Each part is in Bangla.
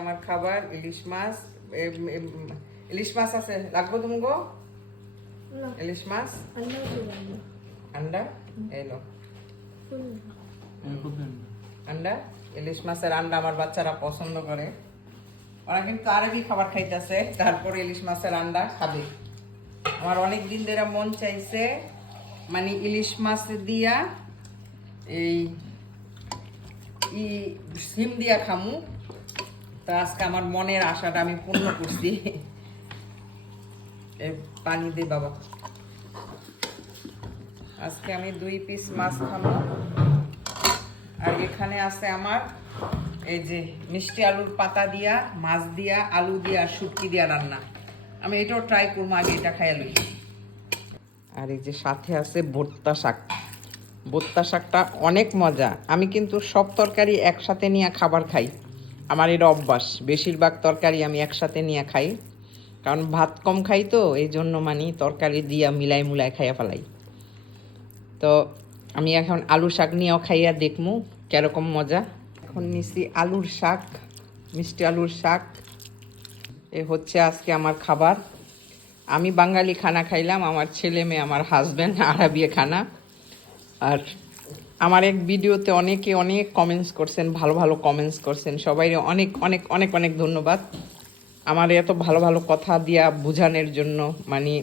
আমার খাবার ইলিশ মাছ। ইলিশ মাছ আছে, লাগবো তুমি গো? ইলিশ মাছ, আন্ডা এলো আন্ডা, ইলিশ মাছের আন্ডা আমার বাচ্চারা পছন্দ করে। ওরা কিন্তু আরবি খাবার খাইতেছে, তারপরে ইলিশ মাছের আন্ডা খাবে। আমার অনেক দিন ধরে মন চাইছে মানে ইলিশ মাছ দিয়া এই সিম দিয়া খামু। তা আজকে আমার মনের আশাটা আমি পূর্ণ করছি। পানি দে বাবা। আজকে আমি 2 পিস মাছ খাবো। আর এখানে আছে আমার এই যে মিষ্টি আলুর পাতা দিয়া, মাছ দিয়া, আলু দিয়া, শুটকি দিয়া রান্না। আমি এটাও ট্রাই করবো, আগে এটা খাইয়া লই। আর এই যে সাথে আছে ভর্তা শাক। ভর্তা শাকটা অনেক মজা। আমি কিন্তু সব তরকারি একসাথে নিয়ে খাবার খাই, আমার এটা অভ্যাস। বেশিরভাগ তরকারি আমি একসাথে নিয়ে খাই, কারণ ভাত কম খাই তো, এই জন্য মানে তরকারি দিয়া মিলাই মুলাই খাইয়া ফেলাই। তো আমি এখন আলু শাক নিয়েও খাইয়া দেখমু কিরকম মজা। এখন নিছি আলুর শাক, মিষ্টি আলুর শাক। এ হচ্ছে আজকে আমার খাবার। আমি বাঙালি খানা খাইলাম, আমার ছেলে মেয়ে, আমার হাজব্যান্ড আরবি খানা। আর আমার এক ভিডিওতে অনেকে অনেক কমেন্টস করছেন, ভালো ভালো কমেন্টস করছেন। সবাই অনেক অনেক অনেক অনেক ধন্যবাদ আমার এত ভালো ভালো কথা দিয়া বোঝানোর জন্য, মানে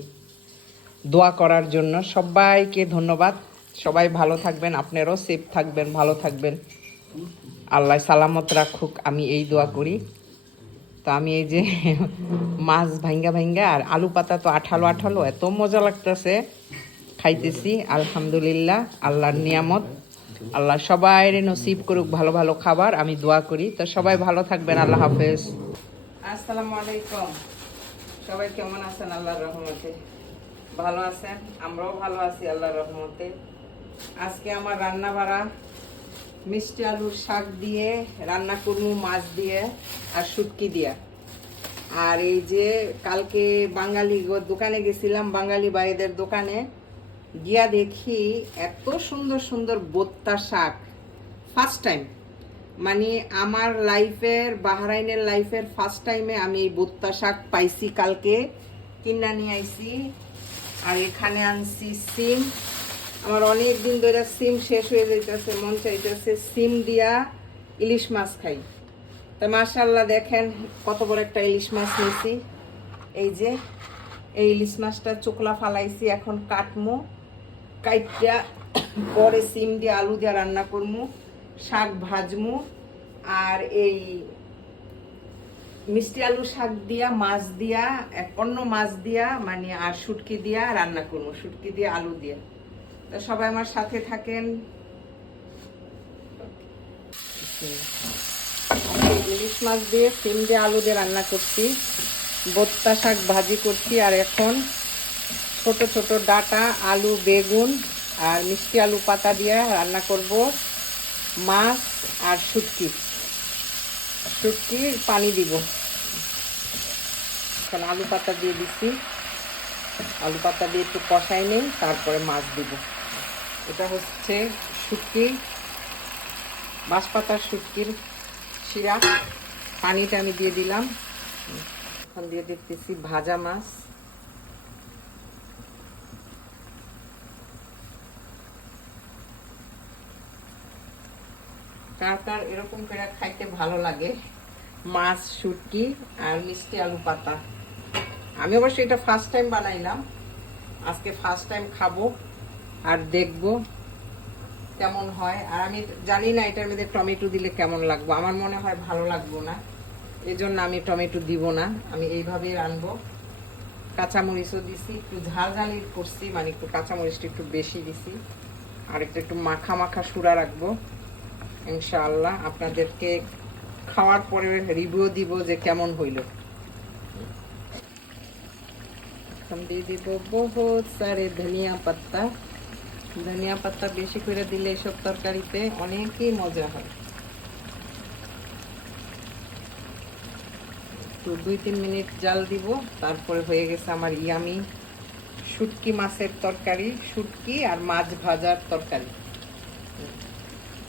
দোয়া করার জন্য। সবাইকে ধন্যবাদ। সবাই ভালো থাকবেন, আপনারাও সেফ থাকবেন, ভালো থাকবেন, আল্লাহ সালামত রাখুক, আমি এই দোয়া করি। তো আমি এই যে মাছ ভাঙ্গা ভাঙ্গা আর আলু পাতা তো আঠালো আঠালো, এত মজা লাগতেছে খাইতেছি। আলহামদুলিল্লাহ, আল্লাহর নিয়ামত। আল্লাহ সবাই নসিব করুক ভালো ভালো খাবার, আমি দোয়া করি। তো সবাই ভালো থাকবেন, আল্লাহ হাফেজ। আসসালামু আলাইকুম। সবাই কেমন আছেন? আল্লাহর রহমতে ভালো আছেন, আমরাও ভালো আছি আল্লাহর রহমতে। আজকে আমার রান্না বাড়া মিষ্টি আলুর শাক দিয়ে রান্না করবো, মাছ দিয়ে আর শুটকি দিয়া। আর এই যে কালকে বাঙালি দোকানে গেছিলাম, বাঙালি ভাইদের দোকানে গিয়া দেখি এত সুন্দর সুন্দর ভর্তা শাক। ফার্স্ট টাইম, মানে আমার লাইফের, বাহরাইনের লাইফের ফার্স্ট টাইমে আমি এই ভর্তা শাক পাইছি। কালকে কিনা নিয়ে আইছি। আর এখানে আনছি সিম। আমার অনেক দিন ধরে সিম শেষ হয়ে যাইতেছে, মন চাইতেছে সিম দিয়া ইলিশ মাছ খাই। তা মাশাআল্লাহ দেখেন কত বড় একটা ইলিশ মাছ নিয়েছি। এই যে এই ইলিশ মাছটা চোকলা ফালাইছি, এখন কাটমু। কাইটা পরে সিম দিয়ে আলু দিয়ে রান্না করমু, শাক ভাজমু। আর এই মিষ্টি আলু শাক দিয়া, মাছ দিয়া, অন্য মাছ দিয়া মানে আর শুটকি দিয়া রান্না করবো, শুটকি দিয়ে আলু দিয়া। তো সবাই আমার সাথে থাকেন। ইলিশ মাছ দিয়ে, সিম দিয়ে, আলু দিয়ে রান্না করছি, ভর্তা শাক ভাজি করছি। আর এখন ছোট ছোট ডাটা আলু, বেগুন আর মিষ্টি আলু পাতা দিয়ে রান্না করব মাছ আর শুটকি। শুটকির পানি দিব। এখন আলু পাতা দিয়ে দিচ্ছি, আলু পাতা দিয়ে একটু কষাই নেই, তারপরে মাছ দিব। এটা হচ্ছে শুটকি, বাঁশপাতার শুটকির শিরা। পানিটা আমি দিয়ে দিলাম। এখন দিয়ে দেখতেছি ভাজা মাছ। কার কার এরকম করে খাইতে ভালো লাগে, মাছ, শুটকি আর মিষ্টি আলু পাতা। আমি অবশ্য এটা ফার্স্ট টাইম বানাইলাম, আজকে ফার্স্ট টাইম খাবো আর দেখবো কেমন হয়। আর আমি জানি না এটার মধ্যে টমেটো দিলে কেমন লাগবে, আমার মনে হয় ভালো লাগবো না, এই জন্য আমি টমেটো দিব না, আমি এইভাবেই রানবো। কাঁচামরিচও দিছি, একটু ঝাল ঝালি করছি, মানে একটু কাঁচামরিচটা একটু বেশি দিছি। আর একটু মাখা মাখা সুরা রাখবো ইনশাআল্লাহ। আপনাদেরকে খাওয়ার পরে রিভিউ দিব যে কেমন হইল। এখন দিয়ে দিব বহুত সারে ধনিয়া পাত্তা। ধনিয়া পাত্তা বেশি করে দিলে এসব তরকারিতে অনেকই মজা হয়। তো 2-3 মিনিট জাল দিব, তারপরে হয়ে গেছে আমার ইয়ামি শুটকি মাছের তরকারি, শুটকি আর মাছ ভাজার তরকারি।